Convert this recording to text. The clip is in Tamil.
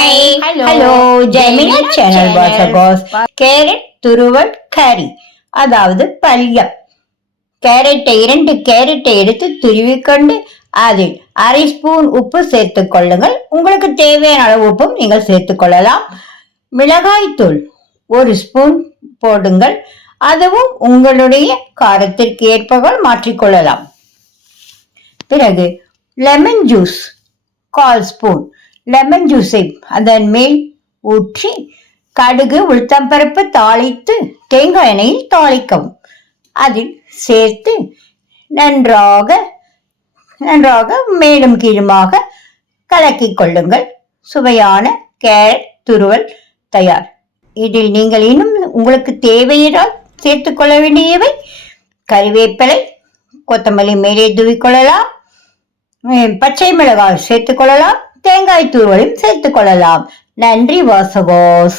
ஹலோ ஜெமினி சேனல் வாசகோஸ். கேரட் துருவல் கறி, அதாவது பல்யம். இரண்டு கேரட்டை எடுத்து துருவிக்கொண்டு அதில் அரை ஸ்பூன் உப்பு சேர்த்துக் கொள்ளுங்கள். உங்களுக்கு தேவையான அளவு உப்பும் நீங்கள் சேர்த்துக் கொள்ளலாம். மிளகாய் தூள் 1 ஸ்பூன் போடுங்கள். அதுவும் உங்களுடைய காரத்திற்கு ஏற்பவர் மாற்றிக்கொள்ளலாம். பிறகு லெமன் ஜூஸ் 1/4 ஸ்பூன். லெமன் ஜூஸை அதன் மேல் ஊற்றி கடுகு உளுத்தம்பருப்பு தாளித்து தேங்காய் எண்ணெயில் தாளிக்கவும். அதில் சேர்த்து நன்றாக மேலும் கீழுமாக கலக்கிக் கொள்ளுங்கள். சுவையான கேரட் துருவல் தயார். இதில் நீங்கள் இன்னும் உங்களுக்கு தேவையினால் சேர்த்துக் கொள்ள வேண்டியவை கறிவேப்பிலை, கொத்தமல்லி மேலே தூவிக்கொள்ளலாம். பச்சை மிளகாய் சேர்த்துக் கொள்ளலாம். தேங்காய் தூவலும் சேர்த்துக் கொள்ளலாம். நன்றி வாசகோஸ்.